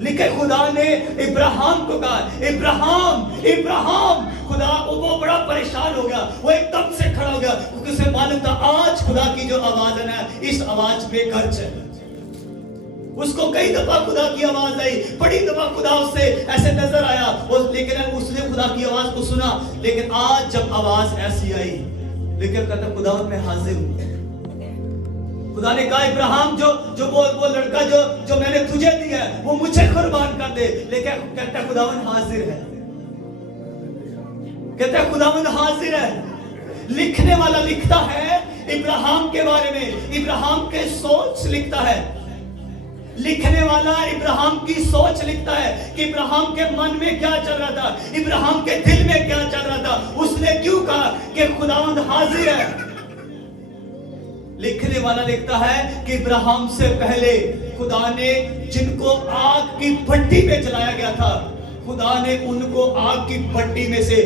लेकिन खुदा ने इब्राहिम को कहा, इब्राहिम इब्राहिम। खुदा वो बड़ा परेशान हो गया, वो एकदम से खड़ा हो गया, क्योंकि उसे मालूम था आज खुदा की जो आवाज है ना, इस आवाज पे खर्च है। उसको कई दफा खुदा की आवाज आई, बड़ी दफा खुदा उससे ऐसे नजर आया, लेकिन उसने खुदा की आवाज को सुना। लेकिन आज जब आवाज ऐसी आई, लेकिन कहता खुदा मैं हाजिर हूं। खुदा ने कहा इब्राहिम जो वो लड़का जो मैंने तुझे दिया है वो मुझे कुर्बान कर दे। लेकिन कहता खुदावन हाजिर है, कहता खुदावन हाजिर है। लिखने वाला लिखता है इब्राहिम के बारे में, इब्राहिम के सोच लिखता है। लिखने वाला इब्राहिम की सोच लिखता है कि इब्राहिम के मन में क्या चल रहा था, इब्राहिम के दिल में क्या चल रहा था। उसने क्यों कहा कि खुदावंद हाजिर है। लिखने वाला लिखता है कि इब्राहिम से पहले खुदा ने जिनको आग की भट्टी में जलाया गया था, खुदा ने उनको आग की भट्टी में से,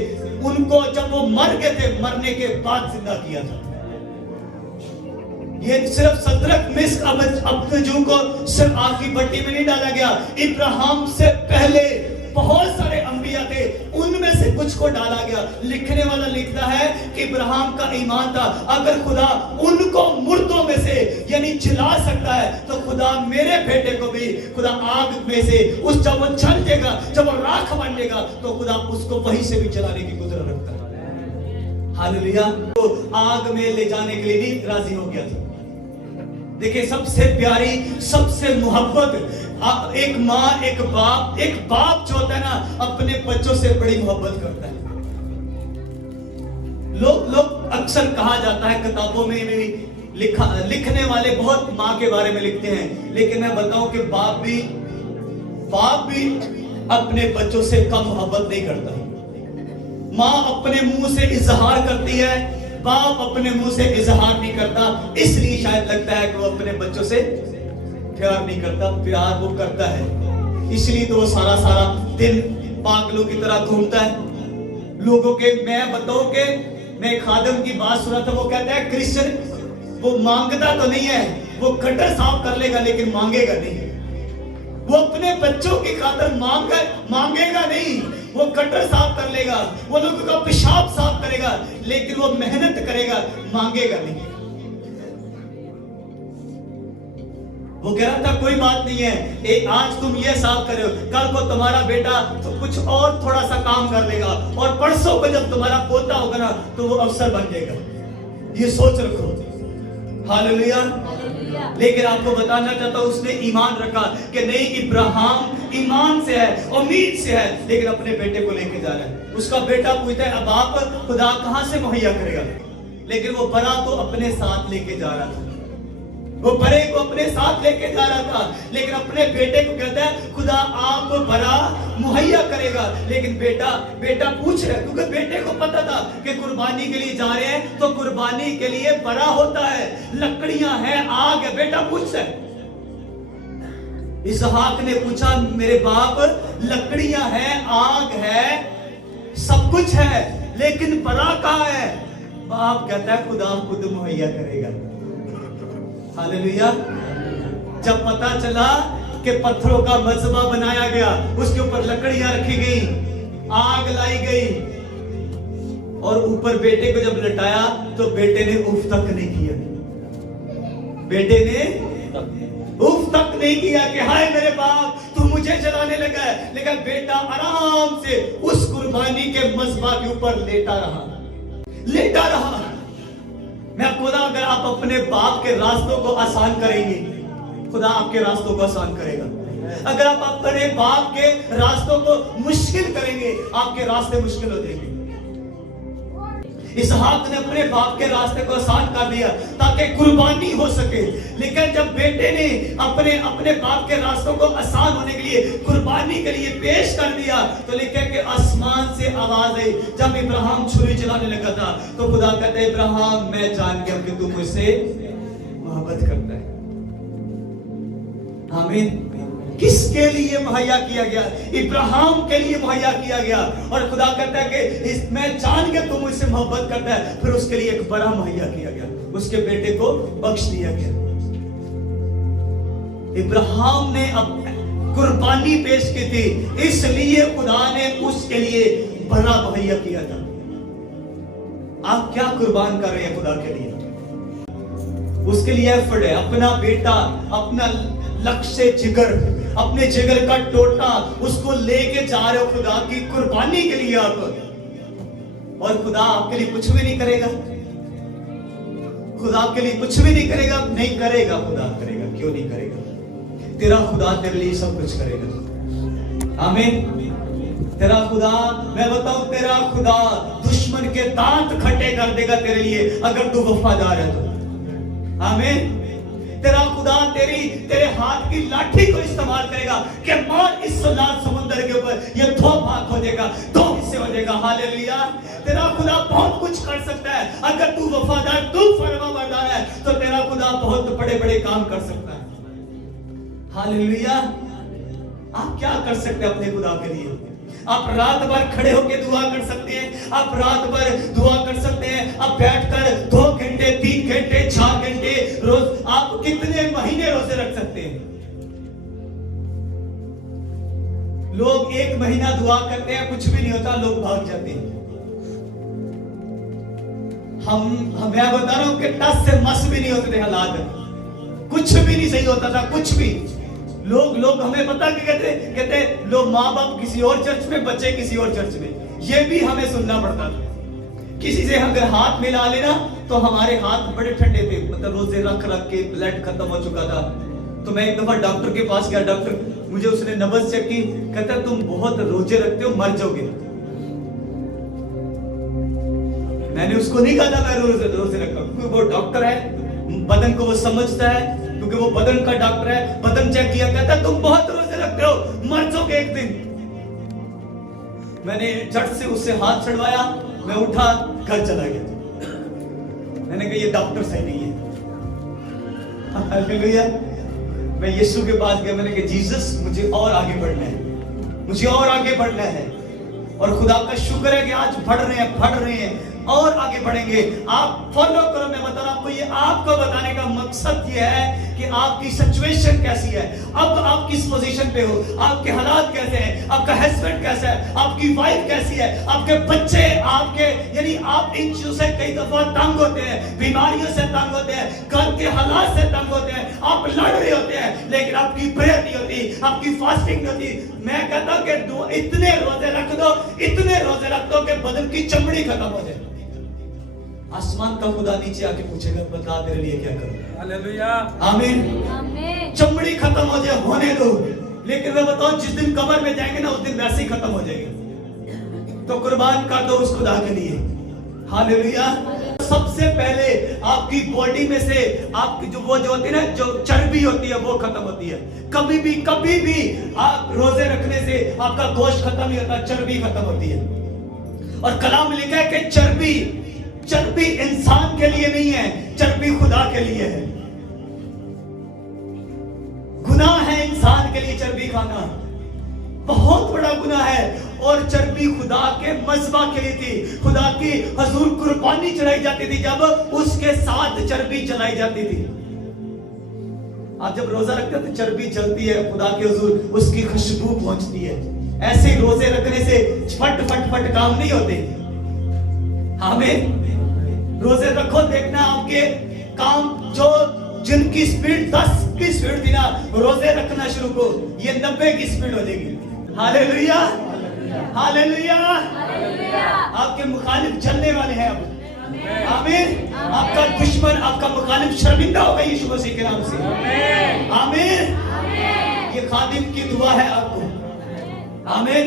उनको जब वो मर गए थे, मरने के बाद जिंदा किया था। ये सिर्फ सदरक मिस्क अबदनजू को सिर्फ आग की भट्टी में नहीं डाला गया, इब्राहिम से पहले बहुत सारे अंबिया थे, उनमें से कुछ को डाला गया। लिखने वाला लिखता है कि इब्राहिम का ईमान था, अगर खुदा उनको मुर्दों में से यानी जला सकता है, तो खुदा मेरे बेटे को भी खुदा आग में से जब वो जल जाएगा, जब वो राख बन जाएगा, तो खुदा उसको वहीं से भी जलाने की कुदरत रखता है। हालेलुया। तो आग में ले जाने के लिए नहीं राजी हो गया था। देखिए सबसे प्यारी, सबसे मोहब्बत एक माँ, एक बाप जो होता है ना, अपने बच्चों से बड़ी मोहब्बत करता है। लोग अक्सर कहा जाता है, किताबों में भी लिखने वाले बहुत माँ के बारे में लिखते हैं, लेकिन मैं बताऊं कि बाप भी अपने बच्चों से कम मोहब्बत नहीं करता। माँ अपने मुंह से इजहार करती है, बाप अपने मुंह से इजहार नहीं करता, इसलिए शायद लगता है कि वो अपने बच्चों से प्यार नहीं करता। प्यार वो करता है, इसलिए तो वो सारा दिन पागलों की तरह घूमता है लोगों के। मैं बताऊं कि मैं खादम की बात सुना था, वो कहता है क्रिश्चियन वो मांगता तो नहीं है, वो गटर साफ कर लेगा लेकिन मांगेगा नहीं। वो अपने बच्चों की खातिर मांगेगा नहीं, वो गटर साफ कर लेगा, वो लोगों का पेशाब साफ करेगा, लेकिन वो मेहनत करेगा, मांगेगा नहीं। वो कह रहा था कोई बात नहीं है, आज तुम ये साफ कर रहे हो, कल को तुम्हारा बेटा तो कुछ और थोड़ा सा काम कर लेगा, और परसों को जब तुम्हारा पोता होगा ना, तो वो अफसर बन जाएगा। ये सोच रखो। हालेलुया। लेकिन आपको बताना चाहता हूं, उसने ईमान रखा कि नहीं, इब्राहिम ईमान से है, उम्मीद से है, लेकिन अपने बेटे को लेके जा रहा है। उसका बेटा पूछता है अब आप खुदा कहां से मुहैया करेगा, लेकिन वो बड़ा तो अपने साथ लेके जा रहा था, वो बड़े को अपने साथ लेके जा रहा था, लेकिन अपने बेटे को कहता है खुदा आप बड़ा मुहैया करेगा। लेकिन बेटा पूछ रहा है, क्योंकि बेटे को पता था कि कुर्बानी के लिए जा रहे हैं, तो कुर्बानी के लिए बड़ा होता है, लकड़ियां हैं, आग है। बेटा पूछ रहा है, इसहाक ने पूछा मेरे बाप लकड़ियां हैं, आग है, सब कुछ है, लेकिन बड़ा कहां है? बाप कहता है खुदा खुद मुहैया करेगा। हालेलुया। जब पता चला कि पत्थरों का मज़बा बनाया गया, उसके ऊपर लकड़ियां रखी गई, आग लाई गई, और ऊपर बेटे को जब लटाया तो बेटे ने उफ तक नहीं किया। बेटे ने उफ तक नहीं किया कि हाय मेरे बाप तू मुझे जलाने लगा है, लेकिन बेटा आराम से उस कुर्बानी के मज़बा के ऊपर लेटा रहा। मैं खुदा, अगर आप अपने बाप के रास्तों को आसान करेंगे, खुदा आपके रास्तों को आसान करेगा। अगर आप अपने बाप के रास्तों को मुश्किल करेंगे, आपके रास्ते मुश्किल हो जाएंगे। इसहाक ने अपने बाप के रास्ते को आसान कर दिया ताकि कुर्बानी हो सके, लेकिन जब बेटे ने अपने बाप के रास्तों को आसान होने के लिए कुर्बानी के लिए पेश कर दिया, तो लिखे कि आसमान से आवाज आई। जब इब्राहिम छुरी चलाने लगा था, तो खुदा कहता है इब्राहिम मैं जान गया कि तू मुझसे मोहब्बत करता है। आमीन। किसके लिए मुहैया किया गया? इब्राहिम के लिए मुहैया किया गया। और खुदा कहता है कि मैं जान के तुम मुझसे मोहब्बत करता है, फिर उसके लिए एक बड़ा मुहैया किया गया, उसके बेटे को बख्श दिया गया। इब्राहिम ने कुर्बानी पेश की थी, इसलिए खुदा ने उसके लिए बड़ा मुहैया किया था। आप क्या कुर्बान कर रहे हैं खुदा के लिए? उसके लिए एफर्ट है, अपना बेटा, अपना लक्ष्य जिगर, अपने जिगर का टोटा उसको लेके जा रहे हो खुदा की कुर्बानी के लिए आप, और खुदा आपके लिए कुछ भी नहीं करेगा। खुदा के लिए कुछ भी नहीं करेगा, नहीं करेगा, खुदा करेगा। क्यों नहीं करेगा? तेरा खुदा तेरे लिए सब कुछ करेगा। आमीन। तेरा खुदा, मैं बताऊं, तेरा खुदा दुश्मन के दांत खट्टे कर देगा तेरे लिए, अगर तू वफादार है तो। आमीन। तेरा खुदा तेरे हाथ की लाठी को इस्तेमाल करेगा कि मार इस लाल समुद्र के ऊपर, ये दो भाग हो जाएगा, दो हिस्से हो जाएगा। हालेलुया। तेरा खुदा बहुत कुछ कर सकता है, अगर तू वफादार, तू फरमाबरदार है, तो तेरा खुदा बहुत बड़े बड़े काम कर सकता है। हालेलुया। आप क्या कर सकते हैं अपने खुदा के लिए? आप रात भर खड़े होकर दुआ कर सकते हैं, आप रात भर दुआ कर सकते हैं, आप बैठकर 2 घंटे, 3 घंटे, 4 घंटे रोज, आप कितने महीने रोजे रख सकते हैं? लोग 1 महीना दुआ करते हैं, कुछ भी नहीं होता, लोग भाग जाते हैं। मैं बता रहा हूं कि टस से मस भी नहीं होते थे हालात, कुछ भी नहीं सही होता था, कुछ भी। लोग हमें पता कि कहते लोग, माँ बाप किसी और चर्च में, बच्चे किसी और चर्च में, ये भी हमें सुनना पड़ता था। किसी से अगर हाथ मिला लेना तो हमारे हाथ बड़े ठंडे थे, मतलब रोजे रख के ब्लड खत्म हो चुका था। तो मैं एक दफा डॉक्टर के पास गया, डॉक्टर मुझे उसने नब्ज चेक की, कहता तुम बहुत रोजे रखते हो, मर जाओगे। मैंने उसको नहीं कहा था मैं रोजे रखता हूं, क्योंकि वो डॉक्टर है, बदन को वो समझता है, क्योंकि वो बदन का डॉक्टर है। बदन चेक किया, कहता तुम बहुत रोजे रखते हो, मर जाओगे एक दिन। मैंने झट से उससे हाथ छुड़वाया, मैं उठा, घर चला गया। मैंने कहा ये डॉक्टर सही नहीं है। हालेलुया। मैं यीशु के पास गया, मैंने कहा जीसस मुझे और आगे बढ़ना है, मुझे और आगे बढ़ना है। और खुदा का शुक्र है कि आज बढ़ रहे हैं और आगे बढ़ेंगे। आप फॉलो करो। मैं बता रहा हूं आपको, ये आपको बताने का मकसद ये है कि आपकी सिचुएशन कैसी है, अब आप किस पोजीशन पे हो, आपके हालात कैसे हैं, आपका हस्बैंड कैसा है, आपकी वाइफ कैसी है, आपके बच्चे, आपके, यानी आप इन चीजों से कई दफा तंग होते हैं, बीमारियों से तंग होते हैं, घर के हालात से तंग होते हैं, आप लड़ रहे होते हैं, लेकिन आपकी प्रेयर नहीं होती, आपकी फास्टिंग नहीं होती। मैं कहता हूं कि इतने रोजे रख दो, इतने रोजे रख दो कि बदन की चमड़ी खत्म हो जाए। आसमान का खुदा नीचे आके पूछेगा, बता तेरे लिए क्या करूं? हालेलुया। आमीन। चमड़ी खत्म हो जाए, होने दो। लेकिन मैं बताऊं, जिस दिन कब्र में जाएंगे ना, उस दिन वैसे ही खत्म हो जाएगी। तो कुर्बान कर दो उस खुदा के लिए। हालेलुया। सबसे पहले आपकी बॉडी में से आपकी जो होती है ना, जो चर्बी होती है, वो खत्म होती है। कभी भी आप रोजे रखने से आपका गोश्त खत्म नहीं होता, चर्बी खत्म होती है। और कलाम में लिखा है कि चर्बी इंसान के लिए नहीं है, चर्बी खुदा के लिए है। गुनाह है इंसान के लिए चर्बी खाना, बहुत बड़ा गुनाह है। और चर्बी खुदा के मज़बा के लिए थी, खुदा की हजूर कुर्बानी चढ़ाई जाती थी, जब उसके साथ चर्बी जलाई जाती थी। आप जब रोजा रखते हो तो चर्बी जलती है, खुदा के हजूर उसकी खुशबू पहुंचती है। ऐसे ही रोजे रखने से फट काम नहीं होते। हमें रोजे रखो, देखना आपके काम, जो जिनकी स्पीड 10 की स्पीड थी ना, रोजे रखना शुरू को, ये 90 की स्पीड हो जाएगी। हालेलुया। हालेलुया। आपके मुखालिफ जलने वाले हैं अब। आमीन। आपका दुश्मन, आपका मुखालिफ शर्मिंदा होगा यीशु मसीह के नाम से। आमीन। ये खादिम की दुआ है आपको। आमीन।